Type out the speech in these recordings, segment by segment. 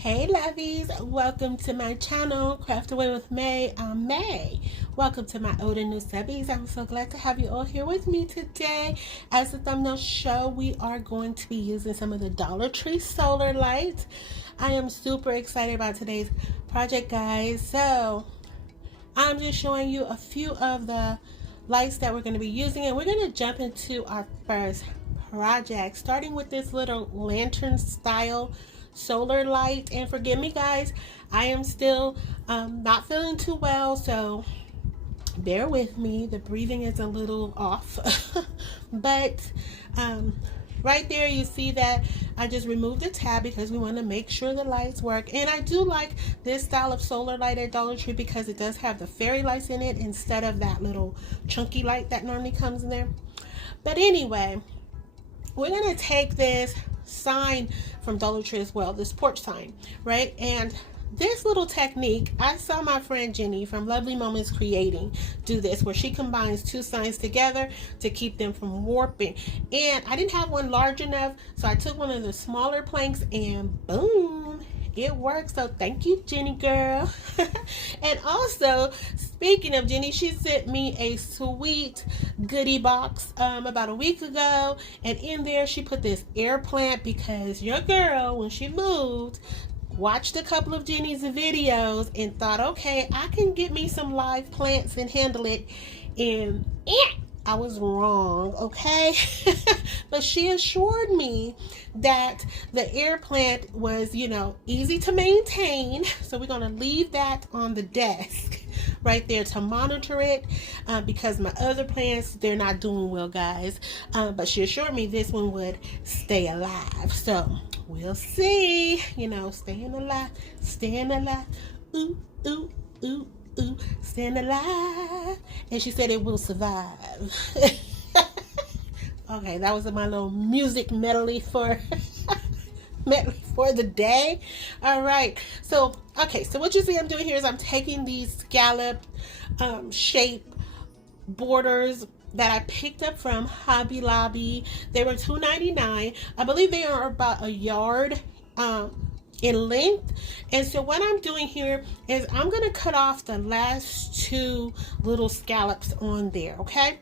Hey lovies, welcome to my channel, Craft Away with May. I'm May. Welcome to my old and new subbies. I'm so glad to have you all here with me today. As the thumbnail show, we are going to be using some of the Dollar Tree solar lights. I am super excited about today's project, guys. So I'm just showing you a few of the lights that we're going to be using, and we're going to jump into our first project, starting with this little lantern style solar light. And forgive me guys, I am still not feeling too well, so bear with me. The breathing is a little off. But right there you see that I just removed the tab because we want to make sure the lights work. And I do like this style of solar light at Dollar Tree because it does have the fairy lights in it instead of that little chunky light that normally comes in there. But anyway, we're going to take this sign from Dollar Tree as well, this porch sign, right? And this little technique, I saw my friend Jenny from Lovely Moments Creating do this, where she combines two signs together to keep them from warping. And I didn't have one large enough, so I took one of the smaller planks and boom, it works. So thank you, Jenny girl. And also, speaking of Jenny, she sent me a sweet goodie box about a week ago, and in there she put this air plant because your girl, when she moved, watched a couple of Jenny's videos and thought, okay, I can get me some live plants and handle it. And I was wrong, okay? But she assured me that the air plant was, easy to maintain. So we're going to leave that on the desk right there to monitor it because my other plants, they're not doing well, guys. But she assured me this one would stay alive. So we'll see, staying alive, ooh, ooh, ooh. Ooh, stand alive. And she said it will survive. Okay, that was my little music medley for the day. All right, so what you see I'm doing here is I'm taking these scallop shape borders that I picked up from Hobby Lobby. They were $2.99. I believe they are about a yard in length. And so what I'm doing here is I'm going to cut off the last two little scallops on there, okay?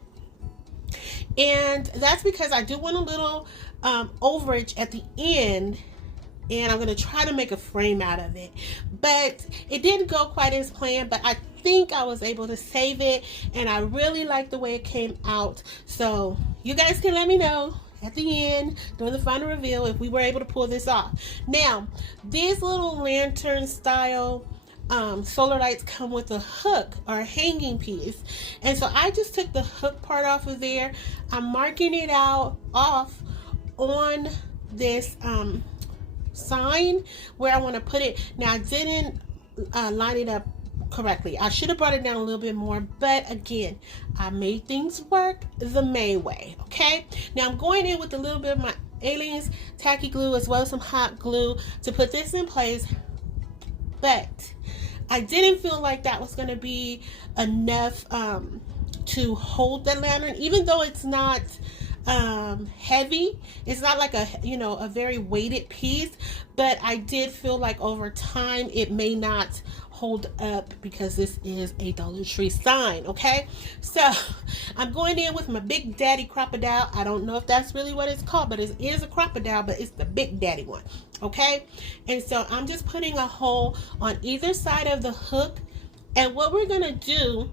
And that's because I do want a little overage at the end, and I'm going to try to make a frame out of it. But it didn't go quite as planned, but I think I was able to save it, and I really like the way it came out. So you guys can let me know at the end during the final reveal if we were able to pull this off. Now, these little lantern style solar lights come with a hook or a hanging piece, and so I just took the hook part off of there. I'm marking it off on this sign where I want to put it. Now I didn't line it up correctly. I should have brought it down a little bit more, but again, I made things work the May way, okay? Now I'm going in with a little bit of my Aliens tacky glue as well as some hot glue to put this in place, but I didn't feel like that was going to be enough to hold the lantern, even though it's not heavy. It's not like a very weighted piece, but I did feel like over time it may not hold up because this is a Dollar Tree sign, okay? So I'm going in with my Big Daddy crocodile. I don't know if that's really what it's called, but it is a crocodile, but it's the Big Daddy one, okay? And so I'm just putting a hole on either side of the hook, and what we're gonna do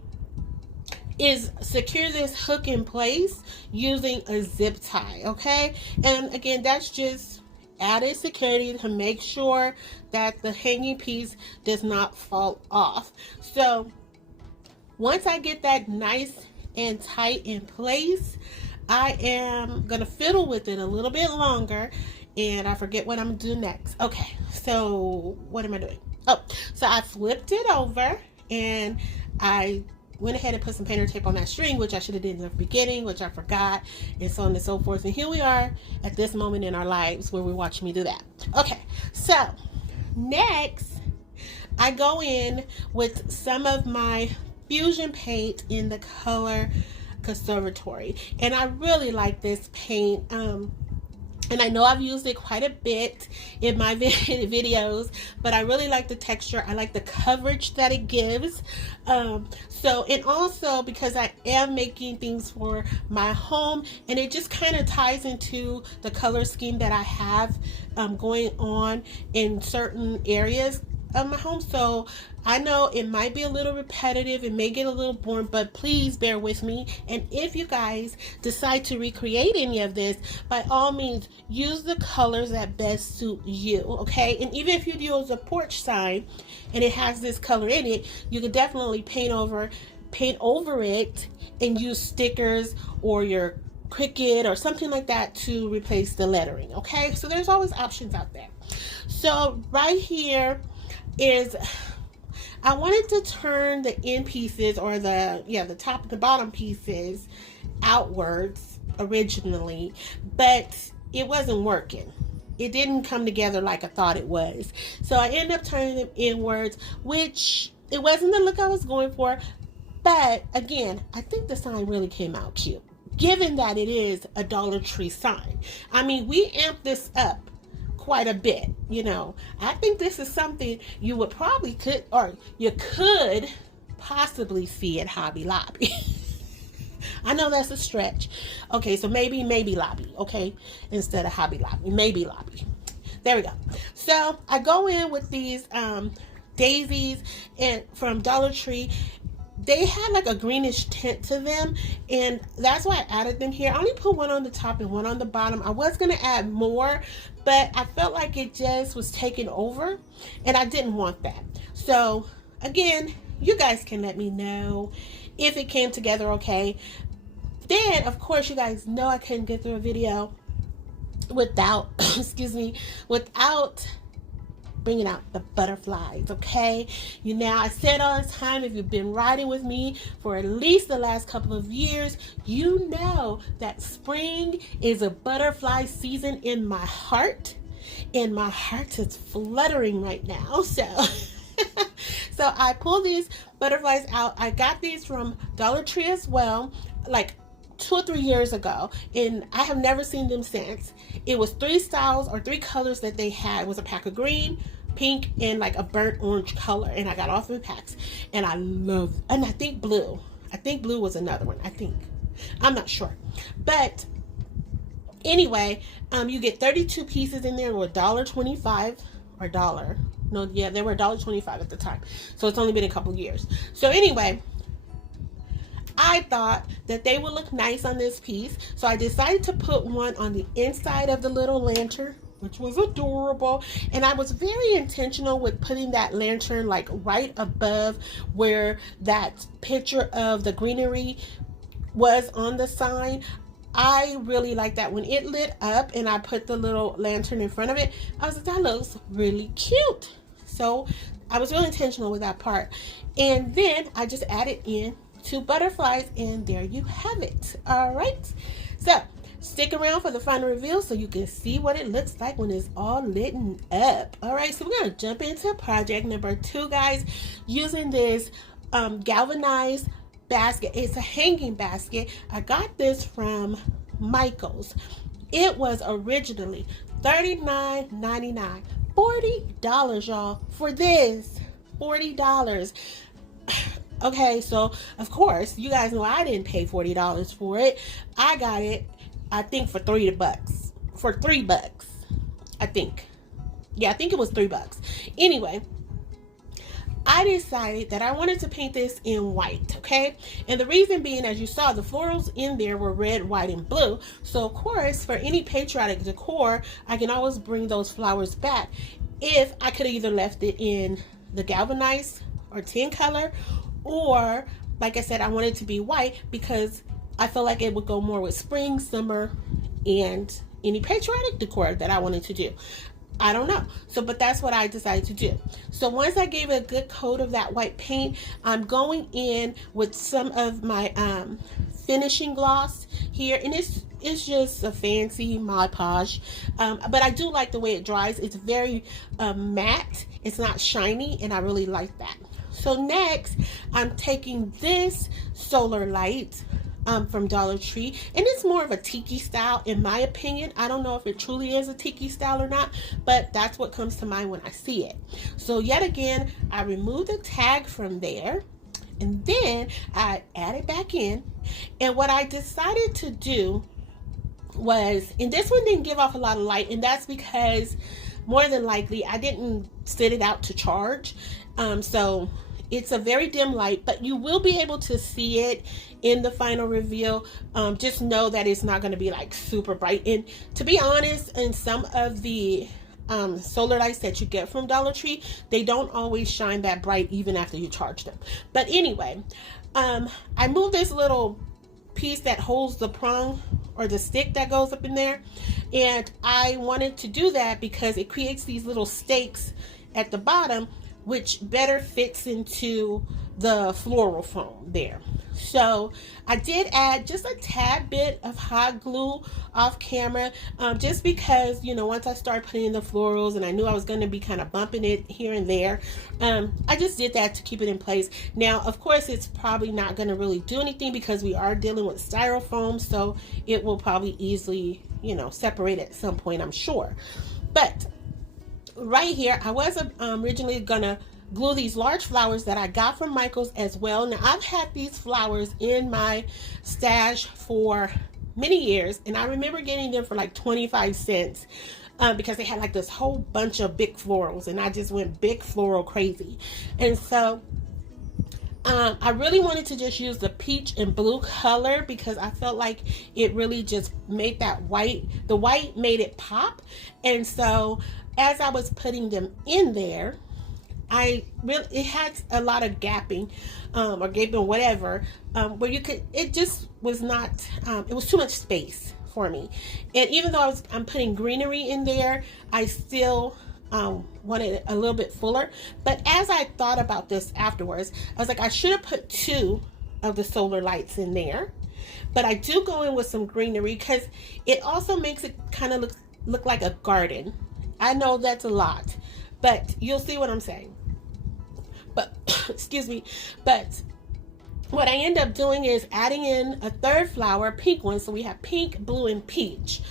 is secure this hook in place using a zip tie, okay? And again, that's just added security to make sure that the hanging piece does not fall off. So once I get that nice and tight in place, I am gonna fiddle with it a little bit longer, and I forget what I'm gonna do next. Okay, so what am I doing? Oh, so I flipped it over and I went ahead and put some painter tape on that string, which I should have did in the beginning, which I forgot, and so on and so forth. And here we are at this moment in our lives where we're watching me do that. Okay, so next I go in with some of my fusion paint in the color Conservatory, and I really like this paint. And I know I've used it quite a bit in my videos, but I really like the texture. I like the coverage that it gives. And also because I am making things for my home, and it just kind of ties into the color scheme that I have going on in certain areas of my home. So I know it might be a little repetitive, it may get a little boring, but please bear with me. And if you guys decide to recreate any of this, by all means use the colors that best suit you, okay? And even if you use a porch sign and it has this color in it, you could definitely paint over it and use stickers or your Cricut or something like that to replace the lettering, okay? So there's always options out there. So right here is, I wanted to turn the end pieces, or the top and the bottom pieces outwards originally, but it wasn't working. It didn't come together like I thought it was. So I ended up turning them inwards, which it wasn't the look I was going for. But again, I think the sign really came out cute, given that it is a Dollar Tree sign. I mean, we amped this up quite a bit, you know. I think this is something you would probably you could possibly see at Hobby Lobby. I know that's a stretch. Okay, so maybe Lobby, okay, instead of Hobby Lobby, maybe Lobby. There we go. So I go in with these daisies and from Dollar Tree. They had like a greenish tint to them, and that's why I added them here. I only put one on the top and one on the bottom. I was going to add more, but I felt like it just was taking over, and I didn't want that. So again, you guys can let me know if it came together okay. Then, of course, you guys know I couldn't get through a video without, without bringing out the butterflies, okay? You know, I said all the time, if you've been riding with me for at least the last couple of years, you know that spring is a butterfly season in my heart, and my heart is fluttering right now. So so I pulled these butterflies out. I got these from Dollar Tree as well, like 2 or 3 years ago, and I have never seen them since. It was 3 styles or 3 colors that they had. It was a pack of green, pink, and like a burnt orange color, and I got all 3 packs, and I think blue was another one. I'm not sure, but anyway, you get 32 pieces in there with $1.25 or dollar. No, yeah, they were $1.25 at the time, so it's only been a couple years. So anyway, I thought that they would look nice on this piece, so I decided to put one on the inside of the little lantern, which was adorable. And I was very intentional with putting that lantern like right above where that picture of the greenery was on the sign. I really like that when it lit up and I put the little lantern in front of it. I was like, that looks really cute. So I was really intentional with that part. And then I just added in 2 butterflies, and there you have it. All right, so stick around for the final reveal so you can see what it looks like when it's all lit up. All right, so we're gonna jump into project number 2, guys, using this galvanized basket. It's a hanging basket. I got this from Michael's. It was originally $39.99. $40, y'all, for this. $40. Okay, so of course you guys know I didn't pay $40 for it. I got it, I think, for $3. For $3, I think. Yeah, I think it was $3. Anyway, I decided that I wanted to paint this in white, okay? And the reason being, as you saw, the florals in there were red, white, and blue. So of course, for any patriotic decor, I can always bring those flowers back. If I could have either left it in the galvanized or tin color, or like I said, I wanted it to be white because I feel like it would go more with spring, summer, and any patriotic decor that I wanted to do. I don't know. So, but that's what I decided to do. So once I gave it a good coat of that white paint, I'm going in with some of my finishing gloss here, and it's just a fancy Mod Podge, but I do like the way it dries. It's very matte. It's not shiny, and I really like that. So next, I'm taking this solar light from Dollar Tree, and it's more of a tiki style in my opinion. I don't know if it truly is a tiki style or not, but that's what comes to mind when I see it. So yet again, I removed the tag from there, and then I added back in. And what I decided to do was, and this one didn't give off a lot of light, and that's because more than likely I didn't set it out to charge. So it's a very dim light, but you will be able to see it in the final reveal. Just know that it's not going to be like super bright. And to be honest, in some of the solar lights that you get from Dollar Tree, they don't always shine that bright even after you charge them. But anyway, I moved this little piece that holds the prong or the stick that goes up in there, and I wanted to do that because it creates these little stakes at the bottom, which better fits into the floral foam there. So I did add just a tad bit of hot glue off camera, just because, you know, once I started putting in the florals and I knew I was going to be kind of bumping it here and there, I just did that to keep it in place. Now, of course, it's probably not going to really do anything because we are dealing with styrofoam, so it will probably easily, you know, separate at some point, I'm sure. But right here, I was originally gonna glue these large flowers that I got from Michael's as well. Now, I've had these flowers in my stash for many years, and I remember getting them for like 25 cents because they had like this whole bunch of big florals, and I just went big floral crazy. And so I really wanted to just use the peach and blue color because I felt like it really just made that white, the white made it pop. And so as I was putting them in there, it had a lot of gapping or gaping, whatever, where you could, it just was not, it was too much space for me. And even though I'm putting greenery in there, I still wanted it a little bit fuller. But as I thought about this afterwards, I was like, I should have put 2 of the solar lights in there, but I do go in with some greenery because it also makes it kind of look like a garden. I know that's a lot, but you'll see what I'm saying. But excuse me, but what I end up doing is adding in a third flower, pink one. So we have pink, blue, and peach.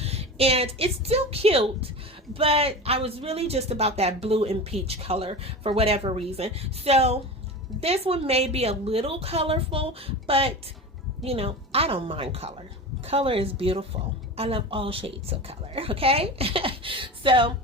And it's still cute, but I was really just about that blue and peach color for whatever reason. So this one may be a little colorful, but you know, I don't mind color. Color is beautiful. I love all shades of color, okay? So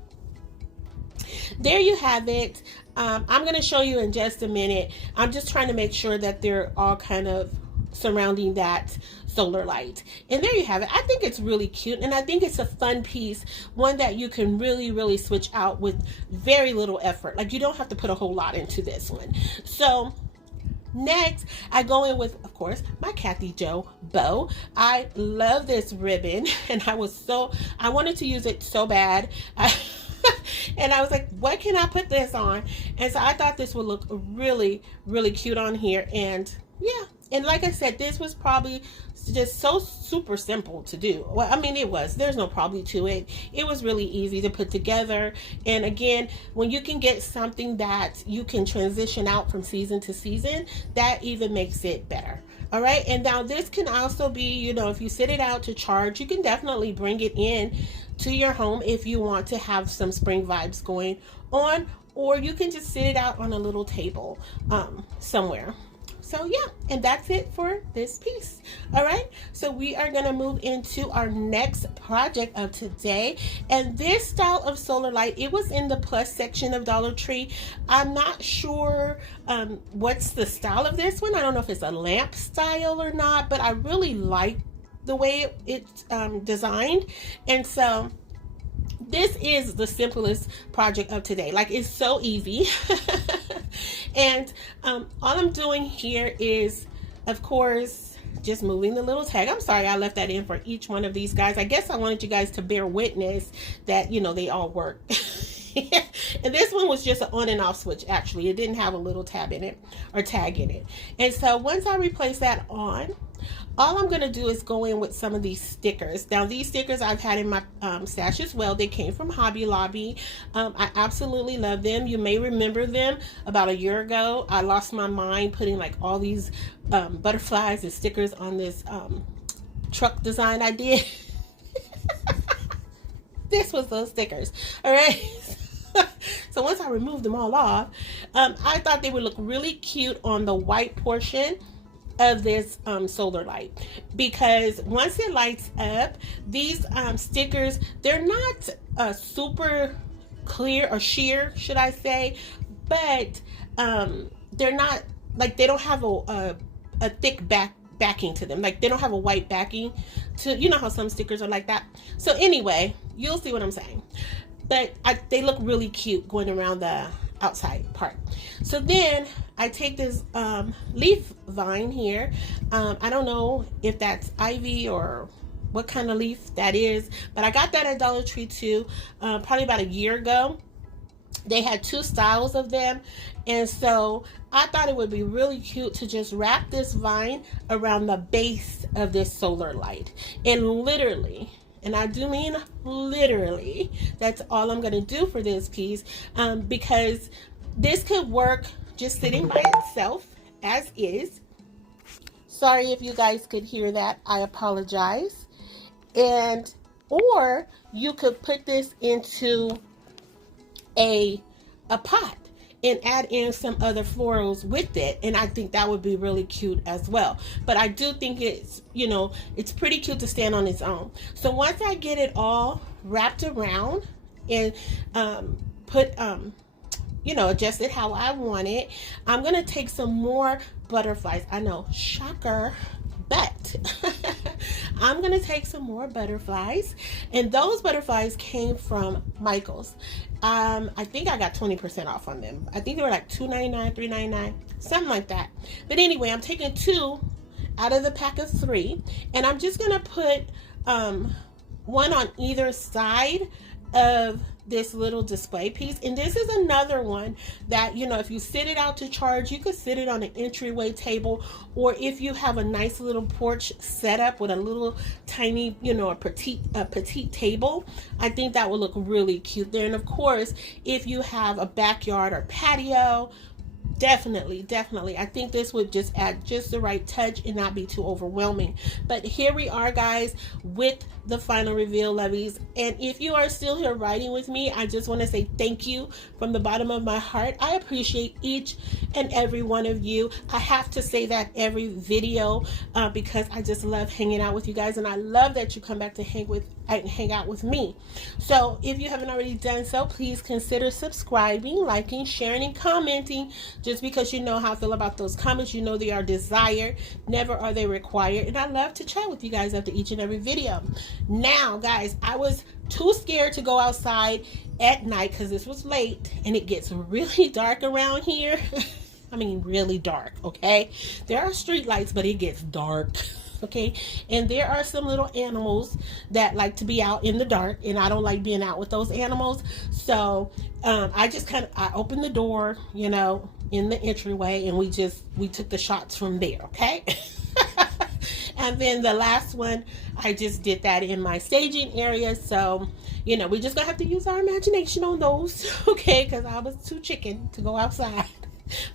there you have it. I'm going to show you in just a minute. I'm just trying to make sure that they're all kind of surrounding that solar light. And there you have it. I think it's really cute, and I think it's a fun piece, one that you can really switch out with very little effort. Like, you don't have to put a whole lot into this one. So next, I go in with, of course, my Kathy Jo bow. I love this ribbon, and I wanted to use it so bad. And I was like, what can I put this on? And so I thought this would look really cute on here. And yeah, and like I said, this was probably just so super simple to do. Well, I mean, it was. There's no probably to it. It was really easy to put together. And again, when you can get something that you can transition out from season to season, that even makes it better. All right. And now this can also be, you know, if you set it out to charge, you can definitely bring it in to your home if you want to have some spring vibes going on, or you can just sit it out on a little table somewhere. So yeah, and that's it for this piece. All right, so we are going to move into our next project of today. And this style of solar light, it was in the plus section of Dollar Tree. I'm not sure what's the style of this one. I don't know if it's a lamp style or not, but I really like the way it's designed. And so this is the simplest project of today. Like, it's so easy. And all I'm doing here is, of course, just moving the little tag. I'm sorry I left that in for each one of these guys. I guess I wanted you guys to bear witness that, you know, they all work. And this one was just an on and off switch. Actually, it didn't have a little tab in it or tag in it. And so once I replace that on, all I'm going to do is go in with some of these stickers. Now, these stickers I've had in my stash as well. They came from Hobby Lobby. I absolutely love them. You may remember them about a year ago. I lost my mind putting like all these butterflies and stickers on this truck design I did. This was those stickers. All right. So once I removed them all off, I thought they would look really cute on the white portion of this solar light, because once it lights up, these stickers, they're not super clear or sheer, should I say, but they're not like, they don't have a thick backing to them. Like, they don't have a white backing to, you know how some stickers are like that. So anyway, you'll see what I'm saying. But they look really cute going around the outside part. So then I take this leaf vine here. I don't know if that's ivy or what kind of leaf that is, but I got that at Dollar Tree too, probably about a year ago. They had two styles of them, and so I thought it would be really cute to just wrap this vine around the base of this solar light. And literally, and I do mean literally, that's all I'm going to do for this piece, because this could work just sitting by itself as is. Sorry if you guys could hear that. I apologize. And or you could put this into a pot and add in some other florals with it, and I think that would be really cute as well. But I do think it's, you know, it's pretty cute to stand on its own. So once I get it all wrapped around and put you know, adjust it how I want it, I'm gonna take some more butterflies. I know, shocker, but I'm gonna take some more butterflies, and those butterflies came from Michael's. I think I got 20% off on them. I think they were like $2.99, $3.99, something like that. But anyway, I'm taking 2 out of the pack of 3, and I'm just gonna put one on either side of this little display piece. And this is another one that, you know, if you sit it out to charge, you could sit it on an entryway table, or if you have a nice little porch setup with a little tiny, you know, a petite table, I think that would look really cute there. And of course, if you have a backyard or patio, definitely I think this would just add just the right touch and not be too overwhelming. But here we are, guys, with the final reveal, lovies. And if you are still here riding with me, I just want to say thank you from the bottom of my heart. I appreciate each and every one of you. I have to say that every video because I just love hanging out with you guys, and I love that you come back to hang out with me. So if you haven't already done so, please consider subscribing, liking, sharing, and commenting. Just because you know how I feel about those comments, you know they are desired, never are they required. And I love to chat with you guys after each and every video. Now, guys, I was too scared to go outside at night because this was late and it gets really dark around here. I mean, really dark, okay? There are street lights, but it gets dark. Okay, and there are some little animals that like to be out in the dark, and I don't like being out with those animals. So I opened the door, you know, in the entryway, and we took the shots from there. Okay. And then the last one, I just did that in my staging area. So, you know, we just gonna have to use our imagination on those. Okay, because I was too chicken to go outside.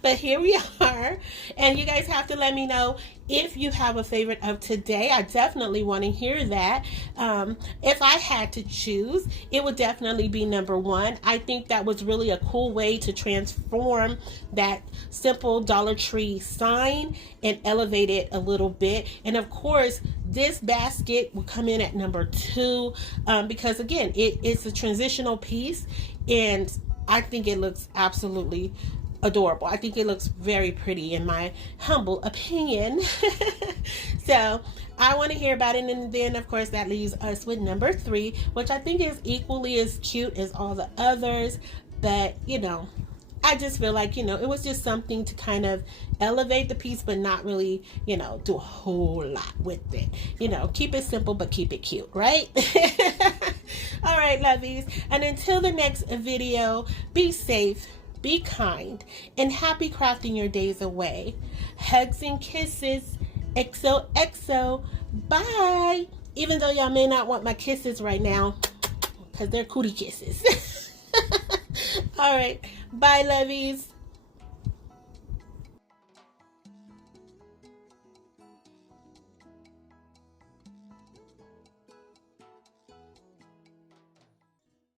But here we are, and you guys have to let me know if you have a favorite of today. I definitely want to hear that. If I had to choose, it would definitely be number 1. I think that was really a cool way to transform that simple Dollar Tree sign and elevate it a little bit. And of course, this basket will come in at number 2 because again, it's a transitional piece, and I think it looks absolutely adorable. I think it looks very pretty in my humble opinion. So I want to hear about it. And then of course that leaves us with number 3, which I think is equally as cute as all the others, but you know, I just feel like, it was just something to kind of elevate the piece, but not really, do a whole lot with it. Keep it simple, but keep it cute, right? All right, lovies. And until the next video, be safe, be kind, and happy crafting your days away. Hugs and kisses. XOXO. Bye. Even though y'all may not want my kisses right now, because they're cootie kisses. All right. Bye, lovies.